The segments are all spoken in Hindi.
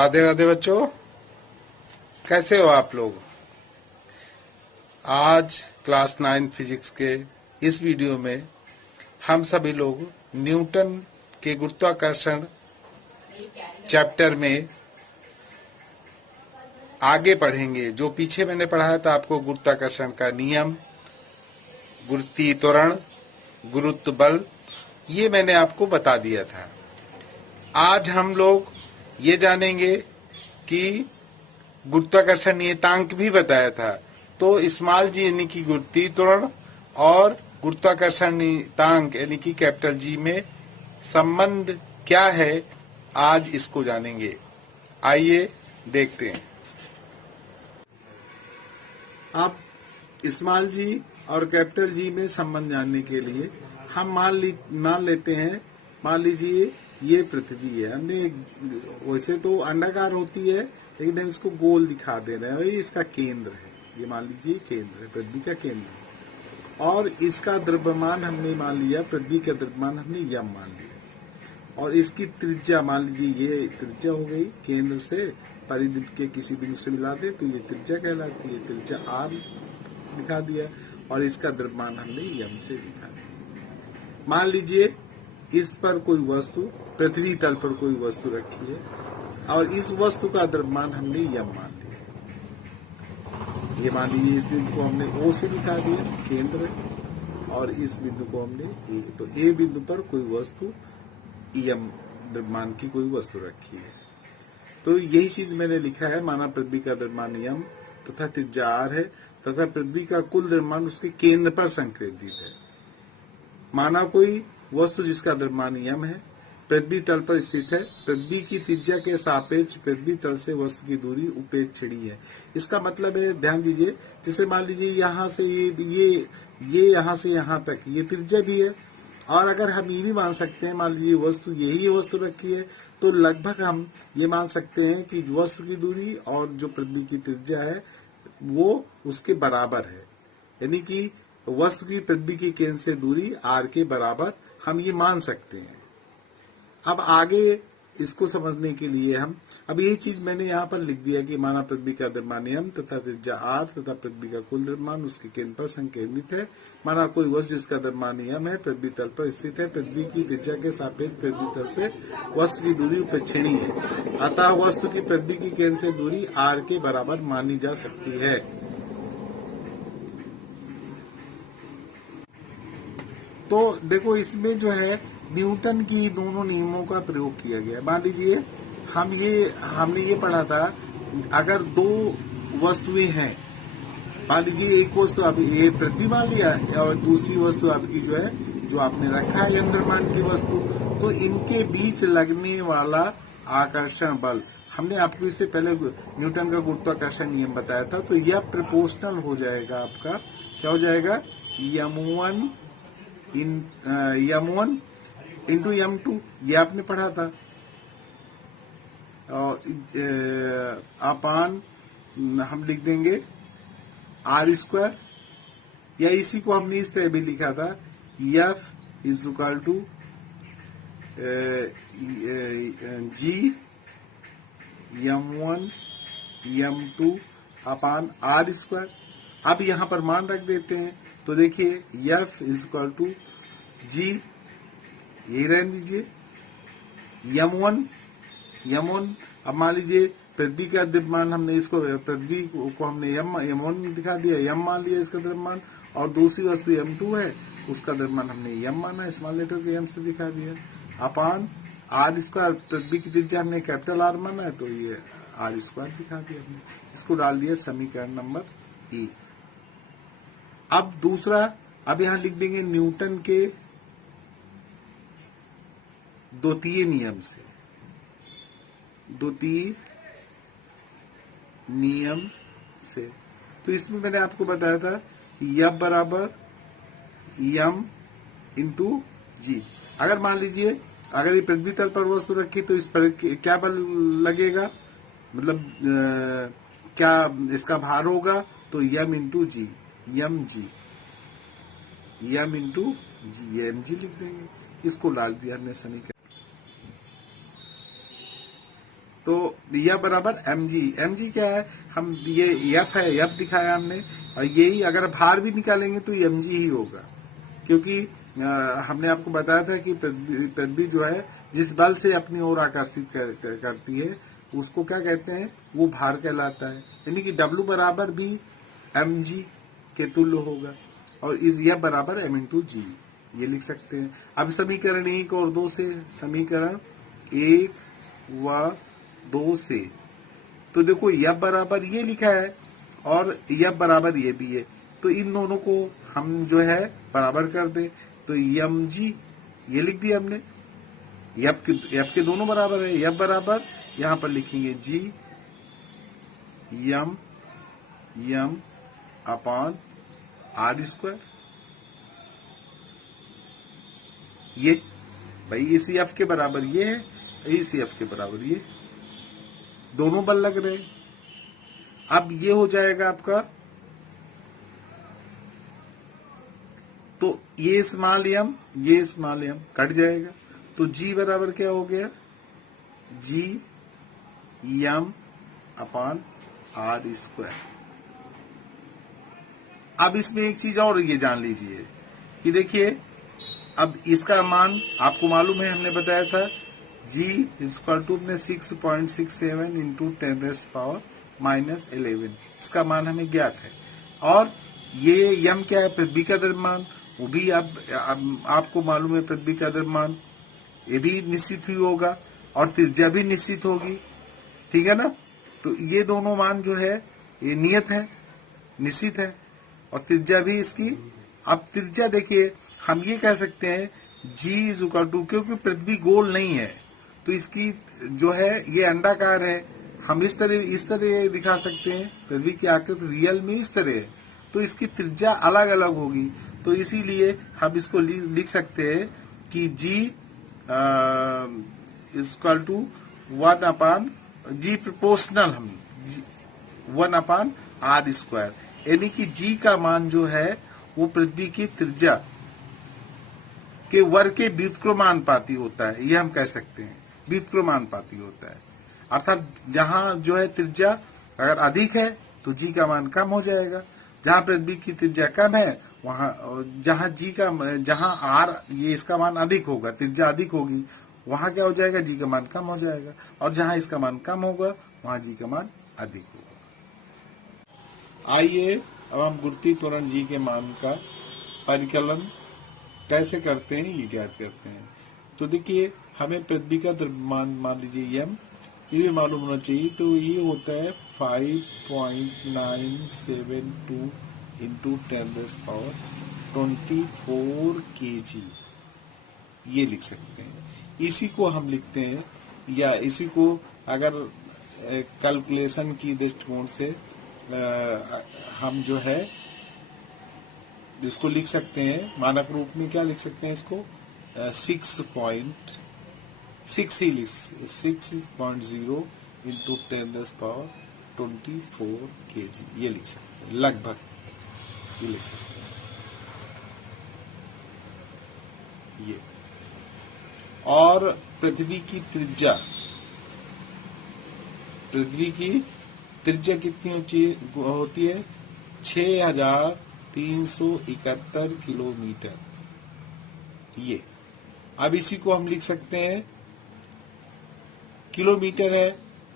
राधे राधे बच्चों, कैसे हो आप लोग। आज क्लास 9 फिजिक्स के इस वीडियो में हम सभी लोग न्यूटन के गुरुत्वाकर्षण चैप्टर में आगे पढ़ेंगे। जो पीछे मैंने पढ़ाया था आपको गुरुत्वाकर्षण का नियम, गुरुत्वीय त्वरण, गुरुत्व बल, ये मैंने आपको बता दिया था। आज हम लोग ये जानेंगे कि गुरुत्वाकर्षण नियतांक भी बताया था, तो स्मॉल जी यानी कि गुरुत्वीय त्वरण और गुरुत्वाकर्षण नियतांक यानी कि कैपिटल जी में संबंध क्या है, आज इसको जानेंगे। आइए देखते हैं। अब स्मॉल जी और कैपिटल जी में संबंध जानने के लिए हम मान लेते हैं, मान लीजिए ये पृथ्वी है। हमने वैसे तो अंडाकार होती है, लेकिन हम इसको गोल दिखा दे रहे हैं। ये इसका केंद्र है, ये मान लीजिए केंद्र है, पृथ्वी का केंद्र है। और इसका द्रव्यमान हमने मान लिया, पृथ्वी का द्रव्यमान हमने यम मान लिया। और इसकी त्रिज्या मान लीजिए, ये त्रिज्या हो गई, केंद्र से परिधि के किसी बिंदु से मिला दे तो ये त्रिज्या कहलाती है, त्रिज्या आर दिखा दिया। और इसका द्रव्यमान हमने यम से दिखा दिया। मान लीजिए इस पर कोई वस्तु, पृथ्वी तल पर कोई वस्तु रखी है और इस वस्तु का द्रव्यमान हमने यम मान लिया। ये मान लीजिए इस बिंदु को हमने ओ से दिखा दिया, केंद्र, और इस बिंदु को हमने ए। तो ए बिंदु पर कोई वस्तु यम द्रव्यमान की कोई वस्तु रखी है। तो यही चीज मैंने लिखा है, माना पृथ्वी का द्रव्यमान यम तथा त्रिज्या आर है तथा पृथ्वी का कुल द्रव्यमान उसके केंद्र पर संकेंद्रित है। माना कोई वस्तु जिसका द्रव्यमान यम है, पृथ्वी तल पर स्थित है, पृथ्वी की त्रिज्या के सापेक्ष पृथ्वी तल से वस्तु की दूरी उपेक्षणीय है। इसका मतलब है, ध्यान दीजिए, जैसे मान लीजिए यहाँ से ये यहाँ से यहाँ तक ये त्रिज्या भी है। और अगर हम ये भी मान सकते हैं, मान लीजिए वस्तु यही वस्तु रखी है, तो लगभग हम ये मान सकते हैं कि वस्तु की दूरी और जो पृथ्वी की त्रिज्या है वो उसके बराबर है। यानी कि वस्तु की पृथ्वी के केंद्र से दूरी आर के बराबर हम ये मान सकते हैं। अब आगे इसको समझने के लिए हम अब यही चीज मैंने यहाँ पर लिख दिया कि माना पृथ्वी का द्रव्यमान यम तथा त्रिज्या आर तथा पृथ्वी का कुल द्रव्यमान उसके केंद्र पर संकेंद्रित है। माना कोई वस्तु जिसका द्रव्यमान यम है, पृथ्वी तल पर स्थित है, पृथ्वी की त्रिज्या के सापेक्ष पृथ्वी तल से वस्तु की दूरी उपेक्षणीय है, अतः वस्तु की पृथ्वी की केंद्र से दूरी आर के बराबर मानी जा सकती है। तो देखो, इसमें जो है न्यूटन की दोनों नियमों का प्रयोग किया गया। मान लीजिए हमने ये पढ़ा था, अगर दो वस्तुएं हैं, मान लीजिए एक वस्तु आप ये पृथ्वी मान लिया और दूसरी वस्तु आपकी जो है, जो आपने रखा है यंत्रमान की वस्तु, तो इनके बीच लगने वाला आकर्षण बल, हमने आपको इससे पहले न्यूटन का गुरुत्वाकर्षण नियम बताया था। तो यह प्रोपोर्शनल हो जाएगा, आपका क्या हो जाएगा, यम1 इंटू यम2, ये आपने पढ़ा था। और अपान हम लिख देंगे आर स्क्वायर, या इसी को हमने इस तरह भी लिखा था, F is equal to G M one M two upon R square. अब यहां पर मान रख देते हैं, तो देखिए F is equal to G, यही रहने दीजिए, यम1। अब मान लीजिए पृथ्वी का द्रव्यमान, हमने इसको पृथ्वी को हमने यम1 दिखा दिया, यम मान लिया इसका द्रव्यमान, और दूसरी वस्तु यम2 है, उसका द्रव्यमान हमने यम माना, स्मॉल लेटर के यम से दिखा दिया, अपान आर स्क्वायर। पृथ्वी की त्रिज्या हमने कैपिटल आर माना है, तो ये आर स्क्वायर दिखा दिया हमने, इसको डाल दिया समीकरण नंबर ए। अब दूसरा, अब यहां लिख देंगे न्यूटन के द्वितीय नियम से, द्वितीय नियम से। तो इसमें मैंने आपको बताया था यम बराबर यम इंटू जी। अगर मान लीजिए अगर ये पृथ्वी तल पर वस्तु रखी तो इस पर क्या बल लगेगा, मतलब क्या इसका भार होगा, तो यम इंटू जी, यम जी, यम इंटू जी, एम जी लिख देंगे, इसको डाल दिया हमने समीकरण। तो यह बराबर mg। mg क्या है, हम ये f है, f दिखाया हमने, और यही अगर भार भी निकालेंगे तो mg ही होगा, क्योंकि हमने आपको बताया था कि पृथ्वी जो है जिस बल से अपनी ओर आकर्षित करती है उसको क्या कहते हैं, वो भार कहलाता है। यानी कि W बराबर भी mg के तुल्य होगा, और इस यह बराबर m इंटू जी, ये लिख सकते हैं। अब समीकरण 1 और 2 से, समीकरण 1 व 2 से, तो देखो यह बराबर ये लिखा है और यह बराबर ये भी है, तो इन दोनों को हम जो है बराबर कर दे, तो mg ये लिख दिया हमने, f के दोनों बराबर है, f बराबर यहां पर लिखेंगे g m upon r square. ये भाई इसी f के बराबर ये है, इसी f के बराबर ये, दोनों बल लग रहे हैं। अब ये हो जाएगा आपका, तो ये स्मॉल m ये स्मॉल m कट जाएगा, तो g बराबर क्या हो गया, g m upon r square. अब इसमें एक चीज और ये जान लीजिए कि देखिए, अब इसका मान आपको मालूम है, हमने बताया था g इक्वल टू में 6.67 इंटू 10⁻⁻11, इसका मान हमें ज्ञात है। और ये यम क्या है, पृथ्वी का द्रव्यमान, वो भी अब आपको मालूम है, पृथ्वी का द्रव्यमान ये भी निश्चित ही होगा और त्रिज्या भी निश्चित होगी, ठीक है ना। तो ये दोनों मान जो है ये नियत है, निश्चित है, और त्रिज्या भी इसकी। अब त्रिज्या देखिए, हम ये कह सकते हैं g इज इक्वल टू, क्योंकि पृथ्वी गोल नहीं है तो इसकी जो है ये अंडाकार है, हम इस तरह दिखा सकते हैं, पृथ्वी की आकृति रियल में इस तरह है, तो इसकी त्रिज्या अलग अलग होगी, तो इसीलिए हम इसको लिख सकते हैं कि g equal to 1 upon g proportional, हम 1 अपान r स्क्वायर, यानी कि g का मान जो है वो पृथ्वी की त्रिज्या के वर्ग के व्युत्क्रमानुपाती होता है, ये हम कह सकते हैं, व्युत्क्रमानुपाती होता है। अर्थात जहां जो है त्रिज्या अगर अधिक है तो g का मान कम हो जाएगा, जहां पृथ्वी की त्रिज्या कम है वहां, जहां r ये इसका मान अधिक होगा, त्रिज्या अधिक होगी, वहां क्या हो जाएगा, g का मान कम हो जाएगा, और जहां इसका मान कम होगा वहां g का मान अधिक होगा। आइए अब हम गुरुत्वीय त्वरण g के मान का परिकलन कैसे करते हैं ये ज्ञात करते हैं। तो देखिए, हमें पृथ्वी का द्रव्यमान मान लीजिए m, ये मालूम होना चाहिए, तो ये होता है 5.972 इंटू 10⁻24 kg, ये लिख सकते हैं। इसी को हम लिखते हैं, या इसी को अगर कैलकुलेशन की दृष्टिकोण से हम जो है जिसको लिख सकते हैं मानक रूप में, क्या लिख सकते हैं इसको, 6.0 इंटू 10⁻24 kg, ये लिख सकते हैं, लगभग ये लिख सकते हैं ये। और पृथ्वी की त्रिज्या कितनी होती है, 6371 किलोमीटर, ये। अब इसी को हम लिख सकते हैं, किलोमीटर है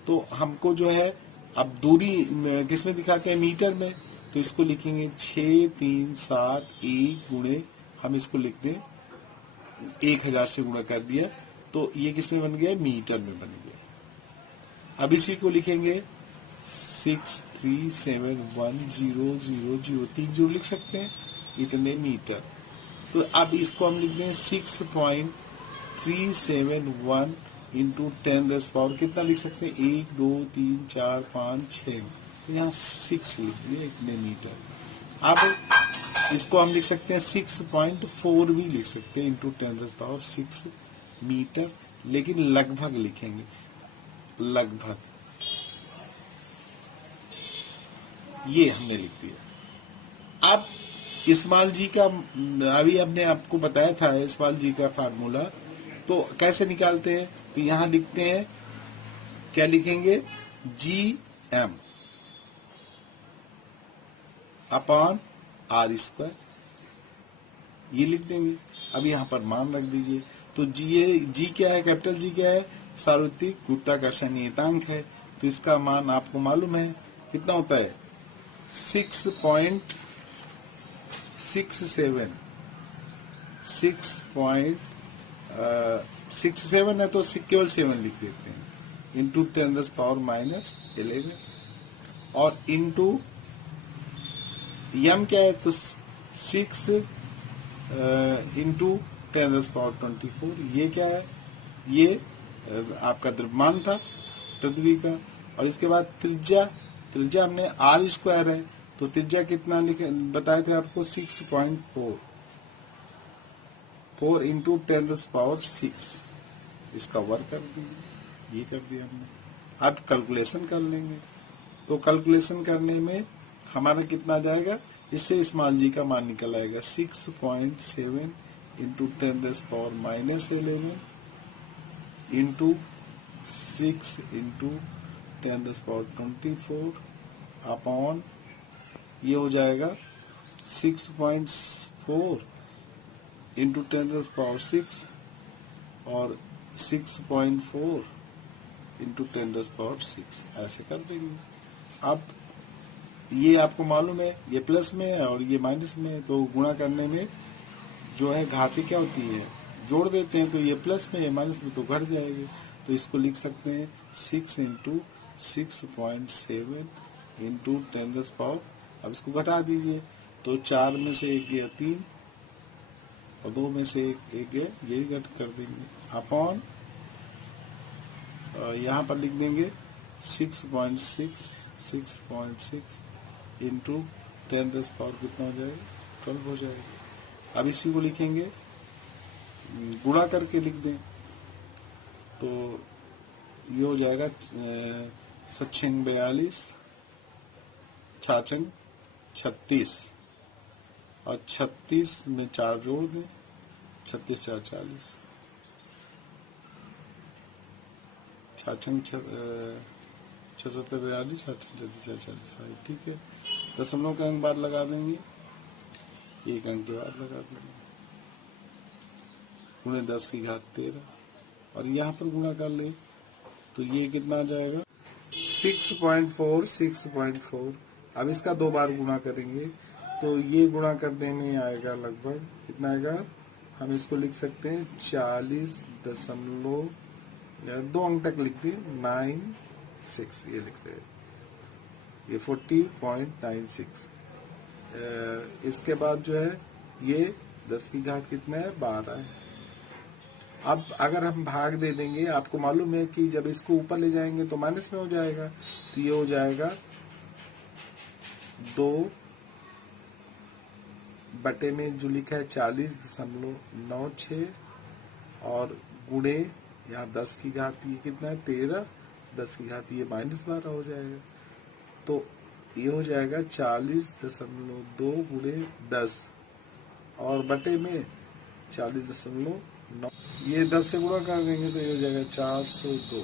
तो हमको जो है, अब दूरी किसमें दिखाते हैं, मीटर में, तो इसको लिखेंगे 6371 गुणे, हम इसको लिख दें 1000 से गुणा कर दिया, तो ये किसमें बन गया, मीटर में बन गया। अब इसी को लिखेंगे 6371000, 3 जोड़ लिख सकते हैं, इतने मीटर। तो अब इसको हम लिख दें 6.371 इंटू 10⁻, कितना लिख सकते हैं, 1 2 3 4 5 6, यहाँ 6 लिख दिए, इतने मीटर। अब इसको हम लिख सकते हैं 6.4 भी लिख सकते हैं इंटू 10⁻6 मीटर, लेकिन लगभग लिखेंगे, लगभग, ये हमने लिख दिया। अब स्मॉल जी का, अभी हमने आपको बताया था स्मॉल जी का फार्मूला, तो कैसे निकालते हैं, तो यहाँ लिखते हैं क्या लिखेंगे, G M upon R square, ये लिख देंगे। अब यहाँ पर मान रख दीजिए। तो जी क्या है, कैपिटल जी क्या है, सार्वत्रिक गुरुत्वाकर्षण नियतांक है। तो इसका मान आपको मालूम है कितना होता है, 6.67 6.67 है, तो केवल 7 लिख देते हैं, इंटू 10⁻⁻11 और इंटू यम क्या है, तो 6 इंटू 10⁻24, ये क्या है, ये आपका द्रव्यमान था पृथ्वी का। और इसके बाद त्रिज्या हमने आर स्क्वायर है, तो त्रिज्या कितना बताए थे आपको, 6.4 इंटू 10⁻6, इसका वर्क कर दीजिए, ये कर दिया हमने। अब कैलकुलेशन कर लेंगे, तो कैलकुलेशन करने में हमारा कितना जाएगा, इससे स्मॉल जी का मान निकल आएगा 6.7 इंटू 10⁻11 इंटू 6 इंटू 10⁻24 अपॉन ये हो जाएगा 6.4 इंटू 10⁻6 और 6.4 इंटू 10⁻6, ऐसे कर देंगे। अब ये आपको मालूम है, ये प्लस में है और ये माइनस में है, तो गुणा करने में जो है घाती क्या होती है, जोड़ देते हैं, तो ये प्लस में, ये माइनस में, तो घट जाएगी। तो इसको लिख सकते हैं 6 इंटू 6.7 इंटू 10⁻, अब इसको घटा दीजिए, तो 4 में से 1 गया 3 और 2 में से 1 गया, ये भी घट कर देंगे, अपॉन यहाँ पर लिख देंगे 6.6 इंटू 10⁻, कितना हो जाएगा, 12 हो जाएगा। अब इसी को लिखेंगे, गुणा करके लिख दें, तो ये हो जाएगा 642 छाछन 36 और 36 में 4 जोड़ दें, 36 4 40, छाछन 642 छाछन 36 40, ठीक है। दशमलव का अंक बाद लगा देंगे, एक अंक के बाद लगा देंगे, गुणे 10⁻13 और यहाँ पर गुणा कर ले, तो ये कितना आ जाएगा 6.4। अब इसका 2 बार गुणा करेंगे, तो ये गुणा करने में आएगा लगभग कितना आएगा, हम इसको लिख सकते हैं 40.2 अंक तक लिख दिए, 96, ये लिखते हैं, ये 40.96। इसके बाद जो है ये 10 की घात कितना है, 12 है। अब अगर हम भाग दे देंगे, आपको मालूम है कि जब इसको ऊपर ले जाएंगे तो माइनस में हो जाएगा, तो ये हो जाएगा 2 बटे में जो लिखा है 40.96 और गुणे यहाँ 10 की घात, ये कितना है 13, 10 की घात, ये -12 हो जाएगा, तो ये हो जाएगा 40.2 गुणे 10 और बटे में 40.9, ये 10 से गुणा कर देंगे तो ये हो जाएगा 402,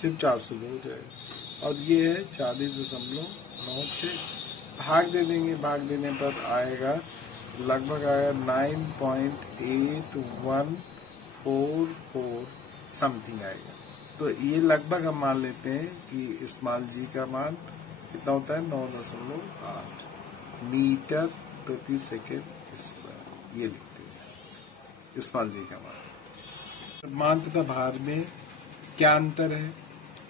सिर्फ 402 हो जाएगा। और ये है 40.96, भाग दे देंगे, भाग देने पर आएगा लगभग आएगा 9.8144 समथिंग आएगा। तो ये लगभग हम मान लेते हैं कि स्मॉल जी का मान कितना होता है, 9.8 मीटर प्रति सेकेंड स्क्वायर, ये लिखते हैं स्मॉल जी का मान। द्रव्यमान तथा भार में क्या अंतर है,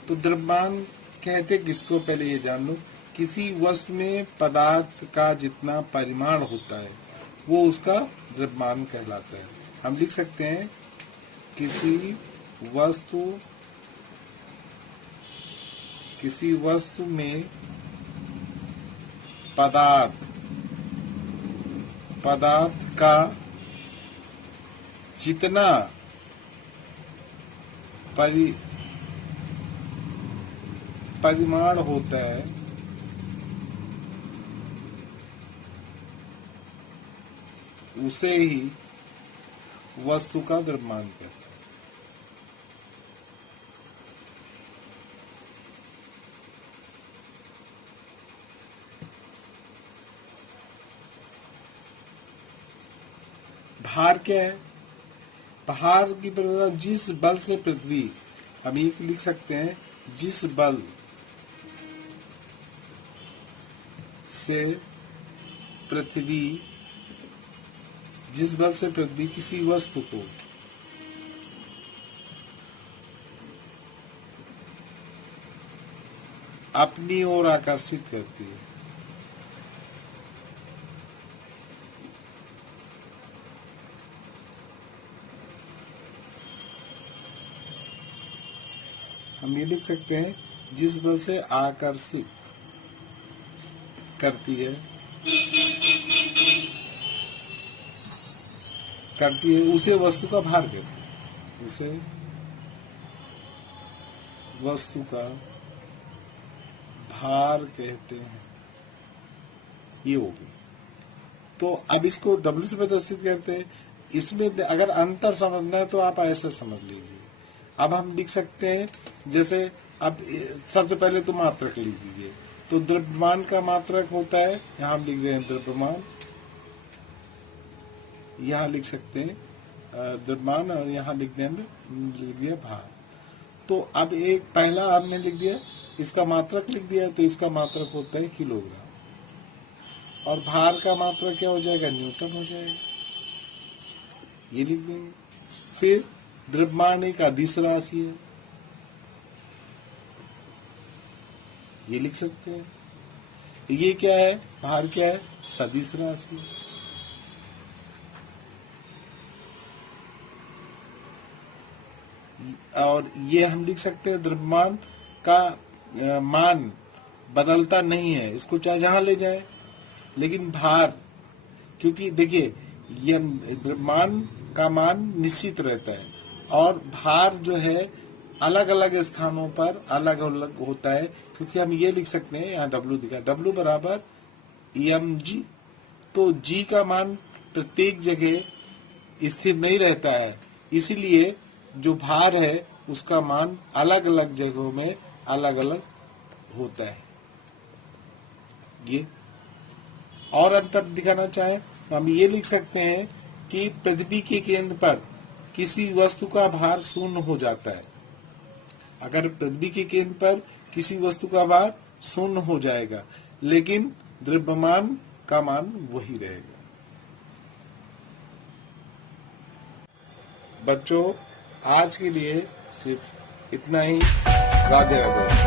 तो द्रव्यमान कहते किसको, पहले ये जान लो, किसी वस्तु में पदार्थ का जितना परिमाण होता है वो उसका द्रव्यमान कहलाता है। हम लिख सकते हैं किसी वस्तु में पदार्थ का जितना परिमाण होता है उसे ही वस्तु का द्रव्यमान कहते हैं। भार क्या है? भार की परिभाषा जिस बल से पृथ्वी, हम ये लिख सकते हैं, जिस बल से पृथ्वी, जिस बल से पृथ्वी किसी वस्तु को अपनी ओर आकर्षित करती है, हम ये लिख सकते हैं, जिस बल से आकर्षित करती है उसे वस्तु का भार कहते हैं, उसे वस्तु का भार कहते हैं। ये हो गई। तो अब इसको W से प्रदर्शित करते हैं। इसमें अगर अंतर समझना है तो आप ऐसा समझ लीजिए। अब हम लिख सकते हैं, जैसे अब सबसे पहले तो मात्रक लिख दीजिए। तो द्रव्यमान का मात्रक होता है, यहां हम लिख रहे हैं द्रव्यमान, यहां लिख सकते हैं द्रव्यमान, और यहां लिख दिया भार। तो अब एक पहला हमने लिख दिया, इसका मात्रक लिख दिया, तो इसका मात्रक होता है किलोग्राम, और भार का मात्रक क्या हो जाएगा? न्यूटन हो जाएगा। ये लिख देंगे। फिर द्रव्यमान एक अदिश राशि है, ये लिख सकते हैं। ये क्या है? भार क्या है? सदिश राशि। और ये हम लिख सकते हैं, द्रव्यमान का मान बदलता नहीं है, इसको चाहे जहां ले जाए। लेकिन भार, क्योंकि देखिए ये द्रव्यमान का मान निश्चित रहता है, और भार जो है अलग अलग स्थानों पर अलग अलग होता है। क्योंकि हम ये लिख सकते हैं, यहाँ W दिखा, W बराबर mg। तो g का मान प्रत्येक जगह स्थिर नहीं रहता है, इसीलिए जो भार है उसका मान अलग अलग जगहों में अलग अलग होता है। ये और अंतर दिखाना चाहे तो हम ये लिख सकते हैं कि पृथ्वी के केंद्र पर किसी वस्तु का भार शून्य हो जाता है। अगर पृथ्वी के केंद्र पर किसी वस्तु का भार शून्य हो जाएगा, लेकिन द्रव्यमान का मान वही रहेगा। बच्चों, आज के लिए सिर्फ इतना ही। राधे राधे।